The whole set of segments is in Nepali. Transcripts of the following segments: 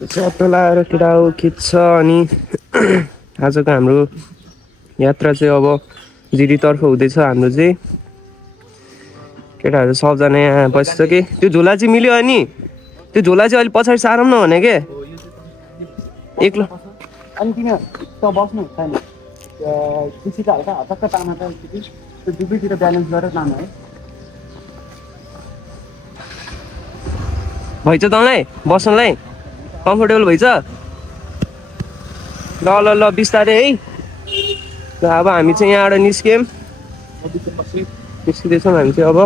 चट्टो लाएर केटाउ खिच्छ अनि आजको हाम्रो यात्रा चाहिँ अब जिरीतर्फ हुँदैछ हाम्रो चाहिँ केटाहरू सबजना यहाँ बसिसके त्यो झोला चाहिँ मिल्यो अनि त्यो झोला चाहिँ अहिले पछाडि सारौँ न भने के एक्लो अनि किन त बस्नु छैन खुसी त हल्का हतक्क तामा त त्यो दुवैतिर ब्यालेन्स गरेर तामा है भइछ तँलाई बस्नलाई कम्फोर्टेबल भइछ ल ल ल बिस्तारै है ल अब हामी चाहिँ यहाँबाट निस्क्यौँ निस्किँदैछौँ हामी चाहिँ अब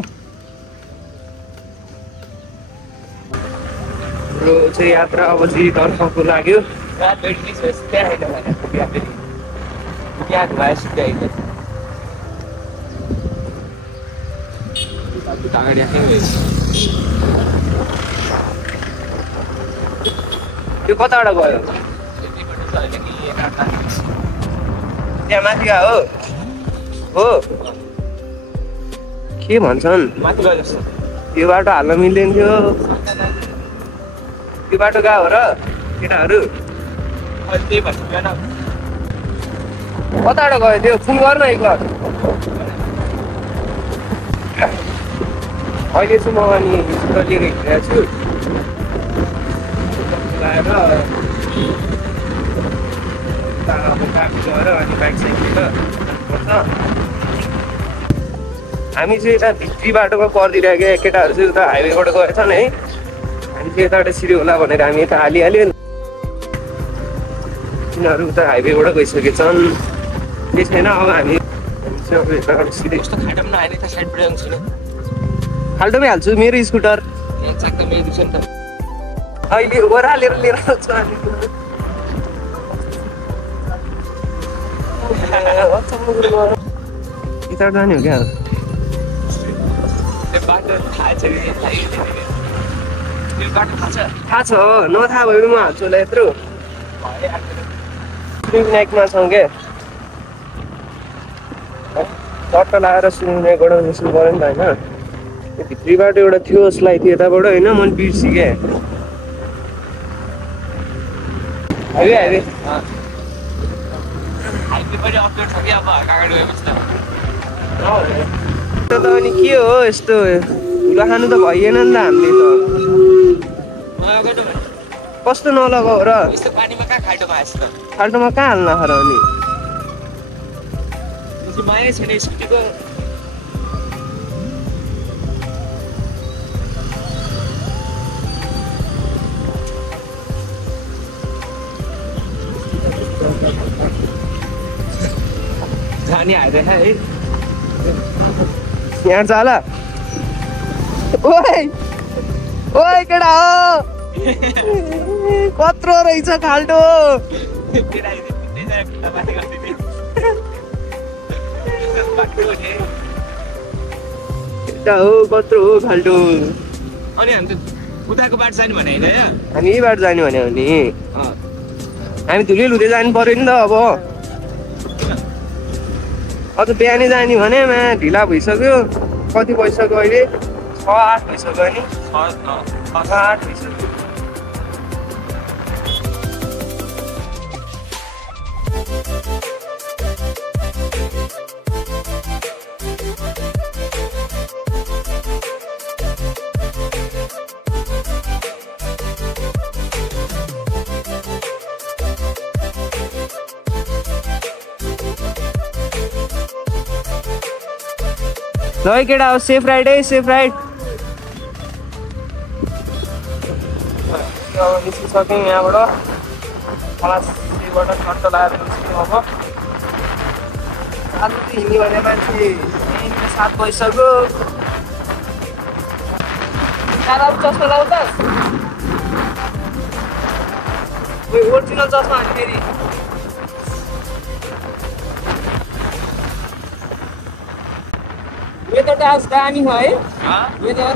हाम्रो चाहिँ यात्रा अब जिरीतर्फको लाग्यो त्यो कताबाट गयो त्यहाँ माथि गयो हो के भन्छन् यो बाटो हाल्न मिल्दैन थियो त्यो बाटो गयो हो र केटाहरू कताबाट गयो त्यो फोन गर्न एकबार अहिले चाहिँ म अनि स्कुटर लिएर हिँडिरहेको छु लगाएर गएर अनि बाइक साइक लिएर जानुपर्छ हामी चाहिँ यता भित्री बाटोमा पर्दिरहेको केटाहरू चाहिँ उता हाइवेबाट गएछन् है हामी चाहिँ यताबाट सिधै होला भनेर हामी यता हालिहाल्यो तिनीहरू उता हाइवेबाट गइसकेछन् केही छैन अब हामी यताबाट सिधै खाल्टोमै हाल्छु मेरो स्कुटर अहिले ओह्रालेर लिएर आउँछु हामी यताबाट जाने हो क्या थाहा छ नथाहा भयो म हाल्छु होला यत्रो नाइकमा छौँ क्या चट्ट लगाएर सुने गडाउने सुरु गऱ्यो नि त होइन त्यो भित्री बाटो एउटा थियो स्लाइ थियो यताबाट होइन मैले बिर्सेँ क्या हाइवे हाइवे त अनि के हो यस्तो धुलो खानु त भइएन नि त हामीले त कस्तो नलगाऊ र खाल्टोमा कहाँ हाल्न खर अनि यहाँ चाल ओइ ओइ केटा हो कत्रो रहेछ खाल्टो केटा हो कत्रो हो खाल्टो अनि हामी त उताको बाटो जाने भने होइन हामी यही बाटो जाने भने हो नि हामी धुलै लुँदै जानु पर्यो नि त अब अझ बिहानै जाने भने ढिला भइसक्यो कति भइसक्यो अहिले 6-8 भइसक्यो नि 6-8 भइसक्यो ल केटा हो सेफ राइड है सेफ राइड निस्किसक्यौँ यहाँबाट खलासबाट खर्च लगाएर अब आज हिँड्ने भने मान्छे 7 भइसक्यो चस्मा लाउ त ओरिजिनल चस्मा हाल्ने फेरि वेदर त आज दामी हो है वेदर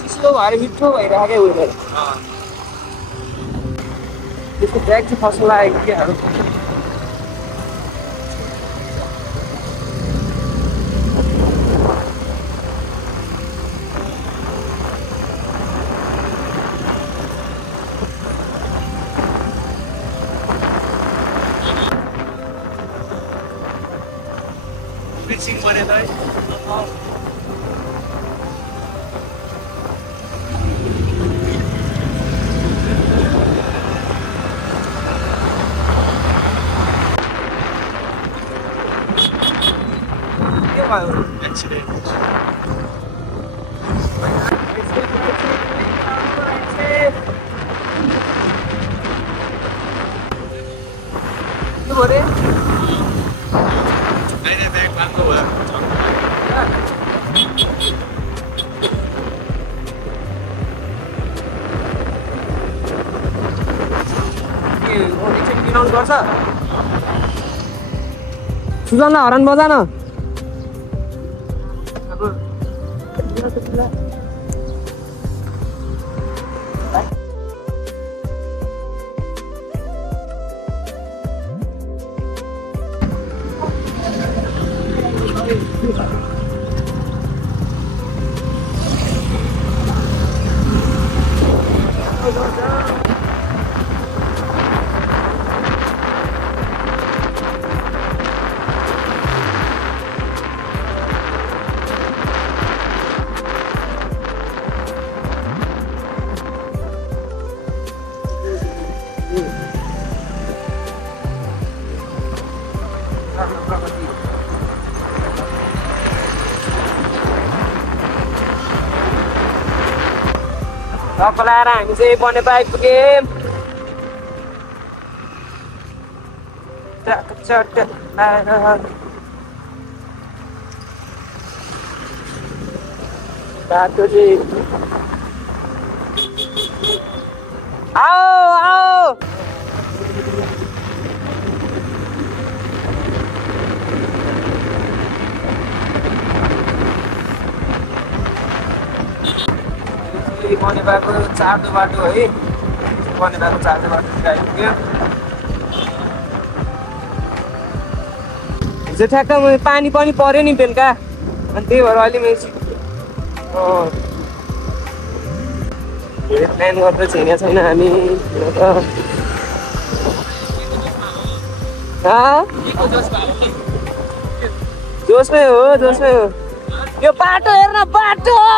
चिसो भएर मिठो भइरहेको वेदर त्यसको ब्याग चाहिँ फसल लागेको क्या फिक्सिङ परे त है के भयो एक्सिडेन्ट के भयो रे अहिले ब्याग पार्नु भयो के एकछिन किनाउनु पर्छ सुजनलाई हरान बजान टक्क लाएर हामी चाहिँ बनेपा आइपुग्यौँ चट लाएर बाटो चाहिँ आओ आओ बनेपाको चार्दो बाटो है बनेपाको चार्दो बाटो आइपुग्यो हिजो ठ्याक्क पानी पनि पर्यो नि बेलुका अनि त्यही भएर अहिले मैले धेरै प्लान गरेर चाहिँ छैन हामी जोसमै हो जोसमै हो यो बाटो हेर्न बाटो हो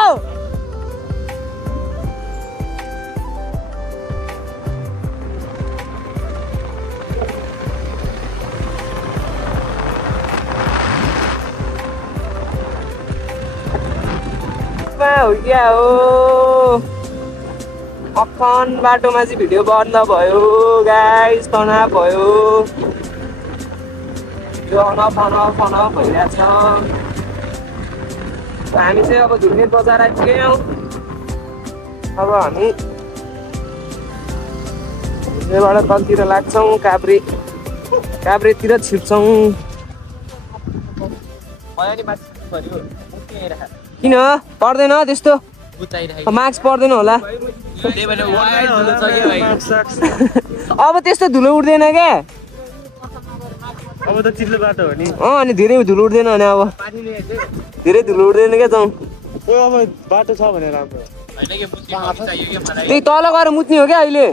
क्या हो अखन बाटोमा चाहिँ भिडियो बन्द भयो गाइस तनाव भयो यो अनफ भइरहेछ हामी चाहिँ अब धुर्ने बजार आइपुग्यौँ अब हामी धुर्नेबाट तलतिर लाग्छौँ काभ्रेतिर छिर्छौँ किन पर्दैन त्यस्तो मार्क्स पर्दैन होला अब त्यस्तो धुलो उठ्दैन क्या अब त चिल्लो बाटो हो नि अनि धेरै धुलो उठ्दैन भने अब धेरै धुलो उठ्दैन क्या जाउँ अब बाटो छ भने राम्रो त्यही तल गएर मुत्ने हो क्या अहिले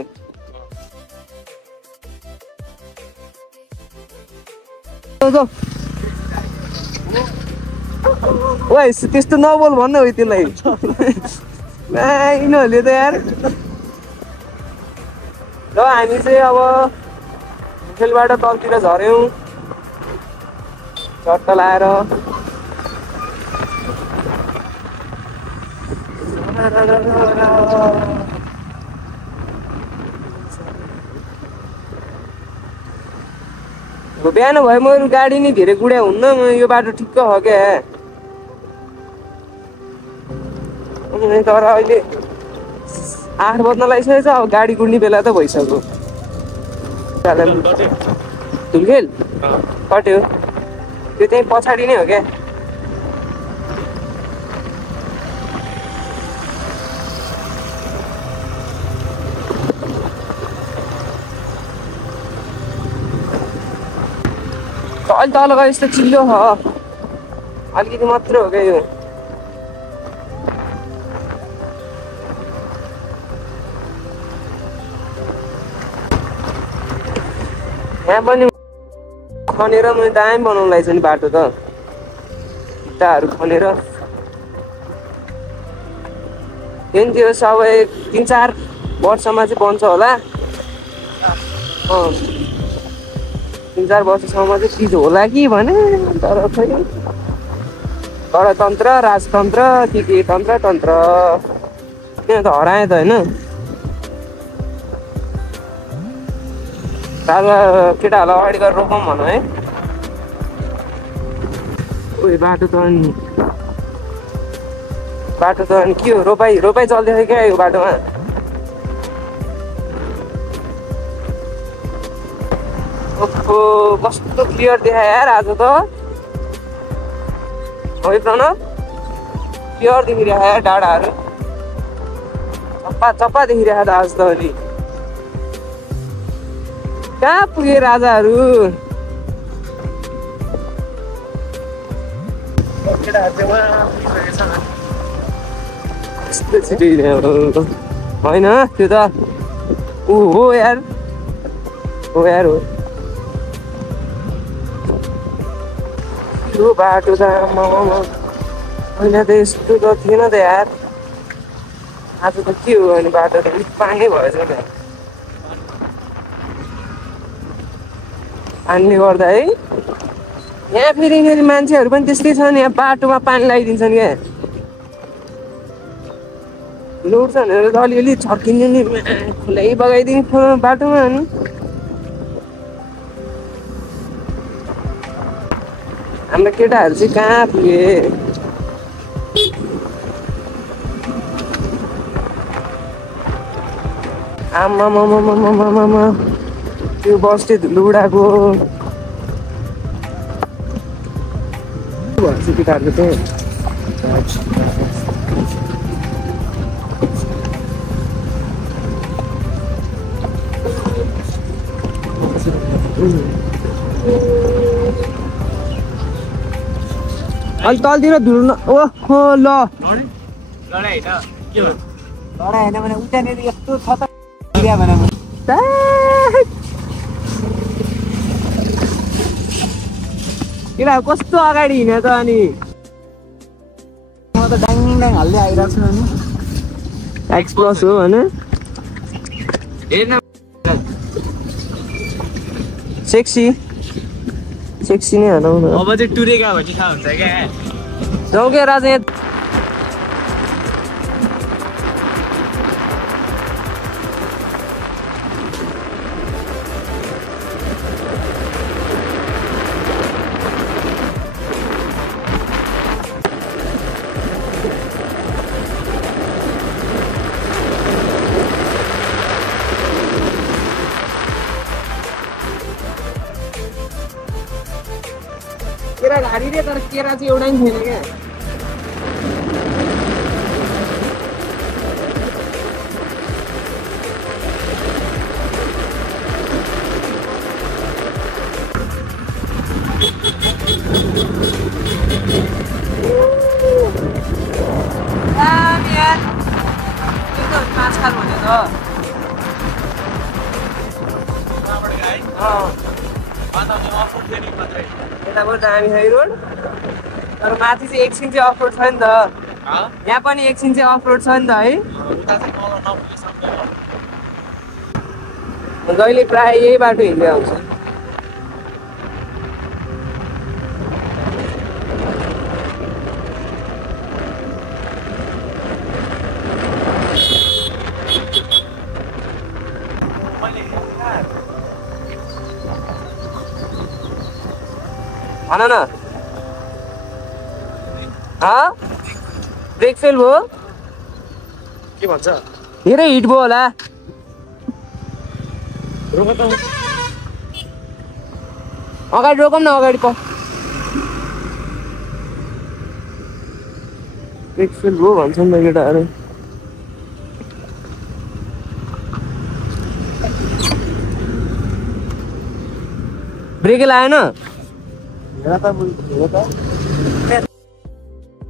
ओइ त्यस्तो नबोल भन्न हो त्यसलाई यिनीहरूले त यार ल हामी चाहिँ अब खेलबाट तलतिर झऱ्यौँ चट्ट लाएर बिहान भयो मेरो गाडी नि धेरै गुड्या हुन्न यो बाटो ठिक्क हो क्या तर अहिले 8 बज्न लागिसकेको छ अब गाडी गुड्ने बेला त भइसक्यो धुलखेल कट्यो त्यो त्यही पछाडि नै हो क्या अहिले तल गए यस्तो चिल्लो छ अलिकति मात्र हो क्या यो यहाँ पनि खनेर मैले दामी बनाउनु लागेको छ नि बाटो त खुट्टाहरू खोलेर एनजिओ सबै 3-4 वर्षमा चाहिँ बन्छ होला। 3-4 वर्षसम्म चाहिँ चिज होला कि भने, तर खै गणतन्त्र राजतन्त्र के तन्त्र किन त हरायो त होइन। राजा केटाहरूलाई अगाडि गरेर रोकौँ भनौँ है। उयो बाटो त अनि के हो, रोपाई चल्दैछ क्या यो बाटोमा। ओहो कस्तो क्लियर देखायो यार आज त है प्रणव, क्लियर देखिरहेको यार डाँडाहरू चप्पा देखिरहेको त आज त। अलि कहाँ पुगे राजाहरू? यस्तो छिटो होइन त्यो त ऊ हो यार हो। यो बाटो त पहिला त यस्तो त थिएन त यार। आज त के हो भने बाटो त पानी भएछ त पानीले गर्दा है। यहाँ फेरि मान्छेहरू पनि त्यस्तै छन्, यहाँ बाटोमा पानी लगाइदिन्छन् क्या। लुट्छ भनेर त अलिअलि छर्किने नि खुलै बगाइदिने बाटोमा। अनि हाम्रो केटाहरू चाहिँ कहाँ पुगे? आमा त्यो बस्दै धुलो उडाएको भन्छ केटाहरूको चाहिँ। अलि तलतिर धुलो ओहो ल लडाइ होइन के हो? लडाइ होइन भने उतानेर यस्तो छ त भने केटा कस्तो अगाडि हिँड्यो त। अनि म त डाङ हाल्दै आइरहेको छु। अनि एक्सप्लोस हो होइन। हेर्न सेक्सी नै हराउ न। अब चाहिँ टुरेका भन्ने थाहा हुन्छ क्या। जाउँ क्या राजा यहाँ। केरा घारी रे, तर केरा चाहिँ एउटा पनि थिएन क्या। माछा भने त यताबाट दामी छ रोड, तर माथि चाहिँ एकछिन चाहिँ अफ रोड छ नि त। यहाँ पनि एकछिन चाहिँ अफ रोड छ नि त है। जहिले प्रायः यही बाटो हिँड्दै आउँछ। भन न ब्रेक फेल भयो के भन्छ? धेरै हिट भयो होला। अगाडि रोकौँ न, अगाडि ब्रेक फेल भयो भन्छन् त केटाहरू। ब्रेकै लागेन।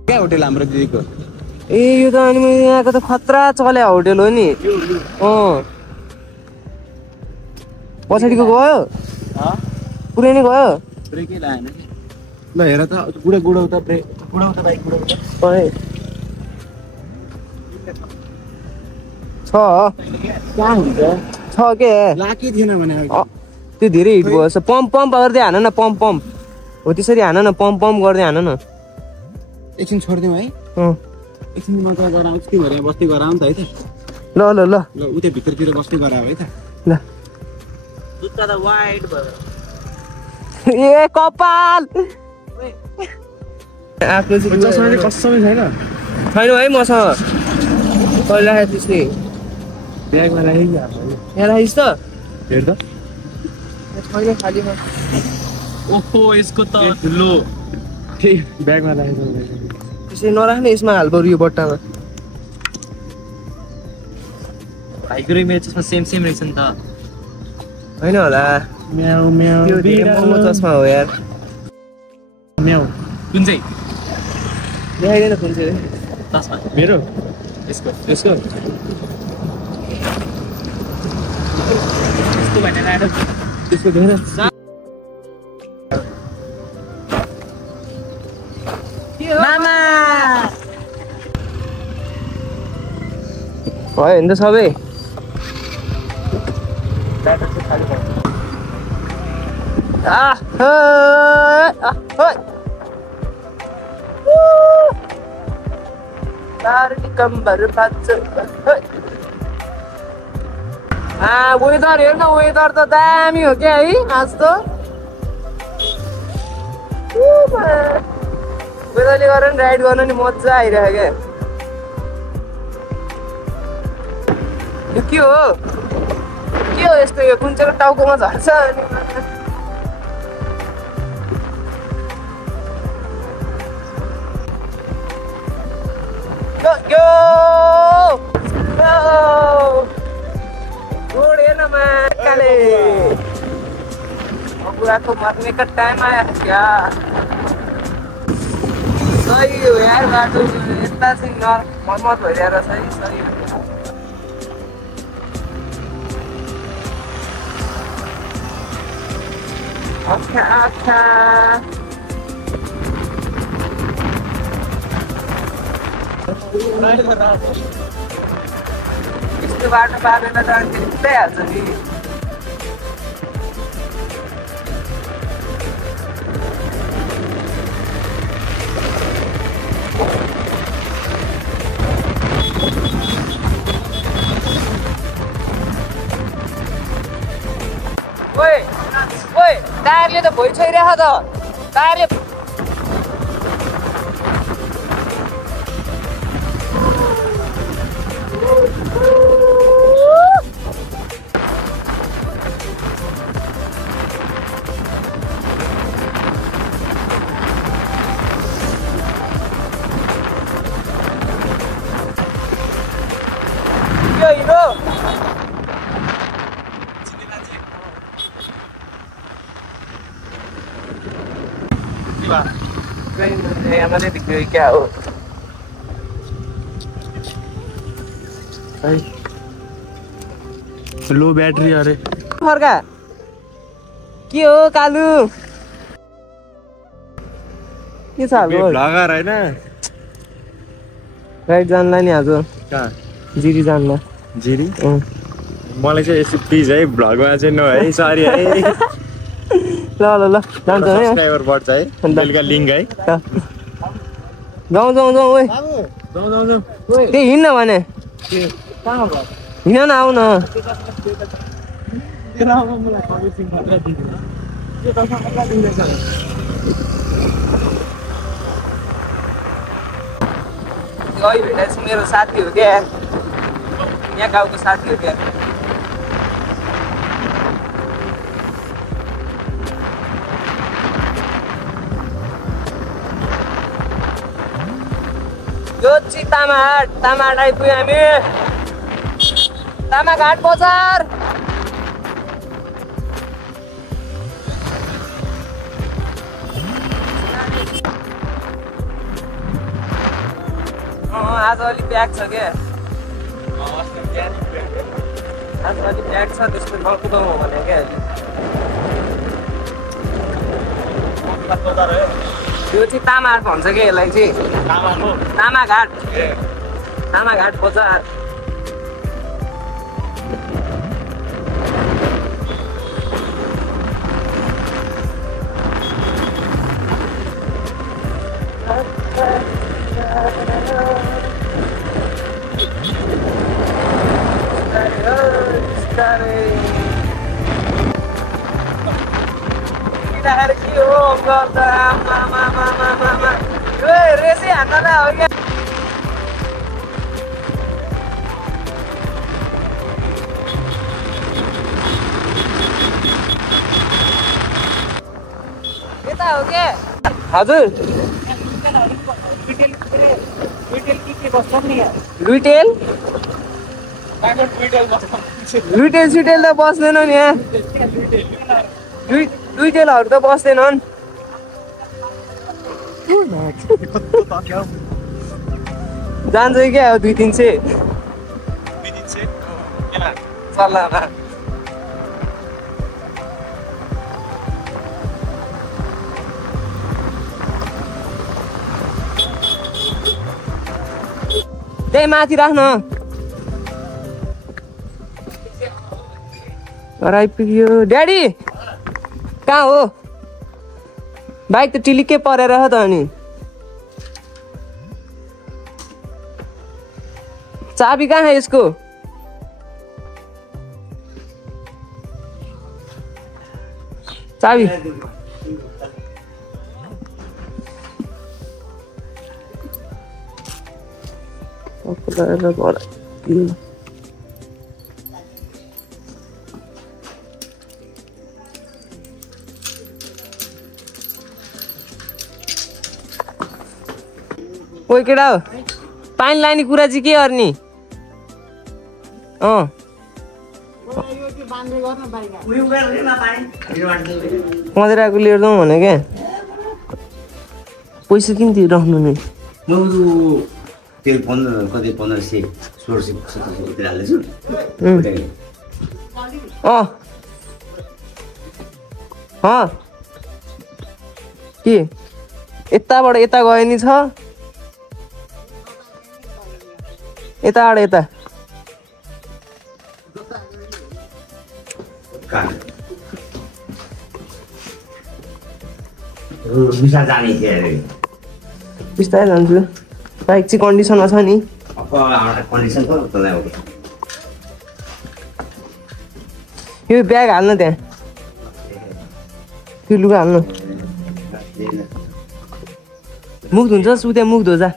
क्या होटेल हाम्रो दिदीको? ए यो त अनि यहाँको त खतरा चल्या होटेल हो नि। पछाडिको गयो पुरै नै गयो। ब्रेकै लागेन। ल हेर त बुढाउता बाइक बुढाउता ओए छ कहाँ हुन्छ छ के लाकै थिएन भने त्यो धेरै हिट भयो जस्तो पम्प गर्दै हान न पम्प हो त्यसरी हान न पम्प गर्दै हान न एकछिन छोडिदिउँ है एकछिन म त गएर आउँछु कि भरे बस्दै गएर आउँ त है त ल ल ल ल उतै भित्रतिर बस्दै गएर आऊ है त ल जुत्ता त वाइट भयो ए कपाल आफ्नो चाहिँ कसमै छैन छैन है मसँग कहिले राखेको थिइस् नि ब्यागमा राखेँ यहाँ राखिस् त हेर त छैन खाली ओहो यसको त ठुलो ब्यागमा राखेको त्यसरी नराख्ने यसमा हाल्बो यो बट्टामा भाइको र मेरो चस्मा सेम रहेछ नि त होइन होला म्याउ म्याउ त्यो धेरै महँगो चस्मा हो यार म्याउ कुन चाहिँ देखाइदिएन कुन चाहिँ चस्मा मेरो यसको यसको यस्तो भनेर आएर त्यसको धेरै मामा भयो नि त सबै वेदर हेर्न वेदर त दामी हो क्या है आज त वेदरले गरेर राइड गर्न नि मजा आइरहेको क्या यो के हो यस्तो यो कुन चाहिँ टाउकोमा झर्छ अनि उडेन माकाले बुढाको मर्ने का टाइम आया क्या सही हो यार बाटो यता चाहिँ मर्मत भइरहेको रहेछ है सही अच्छा यस्तो बाटो बाँधेर त अनि निक्लिहाल्छ नि ओए टायरले त भोइ छोइरहेको त टायरले हिरो हमारे दिख रही क्या हो लो ब्याट्री अरे फर्का के हो कालु के छ हाल्नु भ्लगर हैन राइड जानलाई नि आज कहाँ जिरी जानला जिरी मलाई चाहिँ यसो प्लिज है भ्लगमा चाहिँ न है सरी है ल ल ल जान्छ है सब्स्क्राइबर बढ्छ है बेलुका लिङ्क है जाउँ जाउँ जाउँ ओए त्यही हिँड्न भने हिँड न आऊ न मेरो साथी हो क्या यहाँ गाउँको साथी हो क्या यो चाहिँ तामाहाट आइपुग्यो हामी तामाघाट बजार आज अलिक ब्याग छ क्या आज अलिक ब्याग छ त्यसको नकुदाउँ हो भने क्या यो चाहिँ तामाघाट भन्छ कि यसलाई चाहिँ तामाघाट तामाघाट बजार रेसै हान्नलाई हो क्या यता हो क्या हजुर लुइटेल लुइटेल सुइटेल त बस्दैन नि यहाँ लुइटेलहरू त बस्दैनन् जान्छ क्या हो 2-3 चाहिँ सल्लाहमा त्यही माथि राख्न आइपुग्यो ड्याडी कहाँ हो बाइक त टिलिक्कै परेर त अनि चाबी कहाँ है यसको चाबी ओइ केटा हो पानी लाने कुरा चाहिँ के गर्ने मधेराको लिएर जाउँ भने क्या पैसा किन तिराउनु नि तेल 1500 1600 हाल्दैछु के यताबाट यता गयो नि छ यताबाट यता बिस्तारै जाने थियो बिस्तारै जान्छु बाइक चाहिँ कन्डिसनमा छ नि कन्डिसन त यो ब्याग हाल्नु त्यहाँ त्यो लुगा हाल्नु मुख धुन्छस् उ त्यहाँ मुख धो जा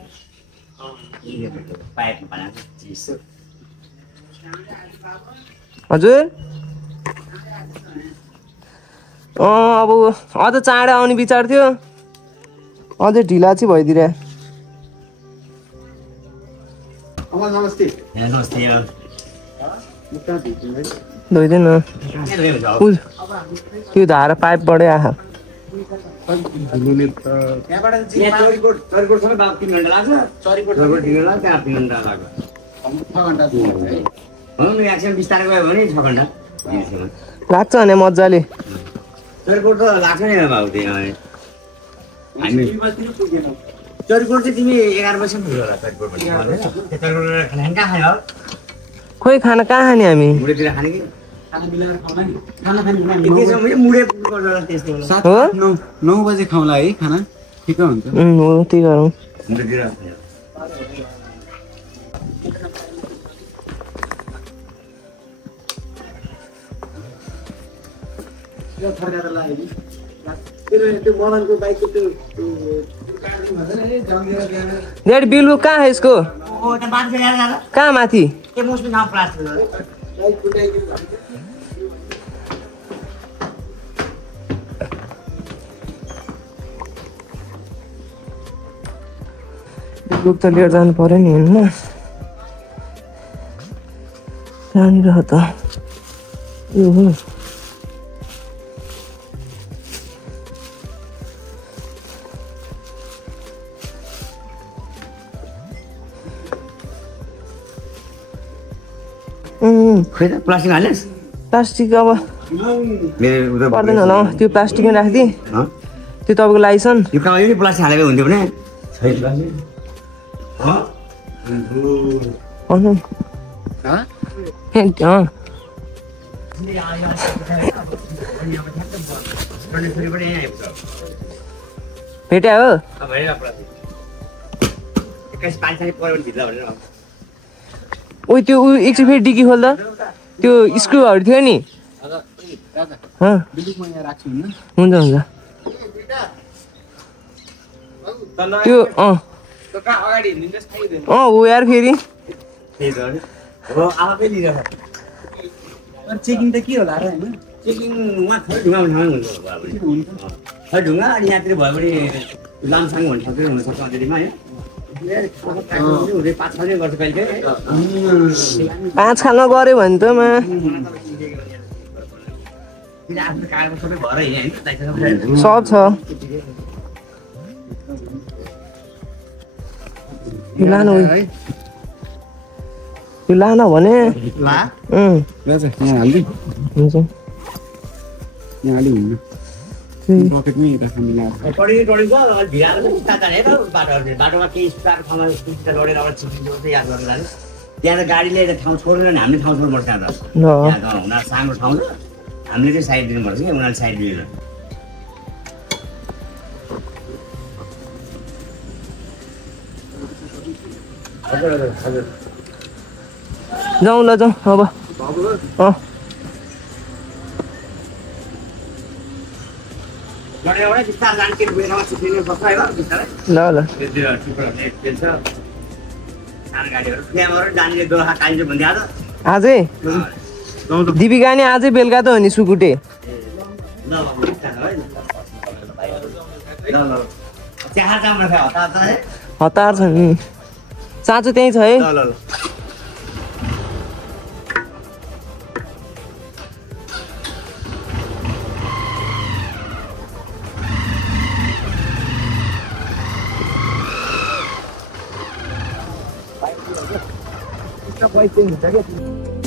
हजुर अब अझ चाँडै आउने विचार थियो अझै ढिला चाहिँ भइदिएर धोइदिएन त्यो धारा पाइपबाटै आएको बिस्तारै गयो भने 6 घण्टा लाग्छ भने मजाले चरीकोट त लाग्छ नि भाउ त्यहाँ हामी चरीकोट चाहिँ तिमी 11 बजीसम्म पुग्यो होला चरीकोटबाट कहाँ खायो खोइ खाना कहाँ खाने हामी मुडेतिर खाने कि हो 9 बजे खाउँला है खाना ठिकै हुन्छ हो त्यही गरौँ ड्याडी बिलु कहाँ है इसको कहाँ माथि बिलुक त लिएर जानु पर्यो नि होइन कहाँनिर त यो हो प्लास्टिक हाल्यस् प्लास्टिक अब पर्दैन होला त्यो प्लास्टिकमै राखिदिए त्यो तपाईँको लाइसेन्स यो कहाँ यो प्लास्टिक हालेको हुन्थ्यो भने छैन प्लास्टिक भेट्या हो ओ त्यो एकछिन फेरि डिकी खोल्दा त्यो स्क्रुहरू थियो नि हुन्छ हुन्छ त्यो हो यार फेरि चेकिङ त के होला र होइन चेकिङ उहाँ खै ढुङ्गा खै ढुङ्गा अनि यहाँतिर भयो भने लामसाङ भन्ने ठाउँतिर हुनसक्छ अलिकतिमा है 5-6 गर्छ कहिले 5 खालमा गऱ्यो भने त आफ्नो कागज सबै भएर होइन सब छ यो लान भने हुन्छ बाटोमा केही ठाउँमा लडेर याद गरेर लानु त्यहाँ त गाडीले ठाउँ छोडेर हामीले ठाउँ छोड्नुपर्छ त्यहाँ त उनीहरू सानो ठाउँ छ हामीले चाहिँ साइड दिनुपर्छ कि उनीहरूले साइड दिएर जाउँ ल जाउँ अब ल ल आजै दिपिका नि आजै बेलुका त हो नि सुकुटे हतार छ नि चाँचो त्यहीँ छ है पैसा हुन्छ क्या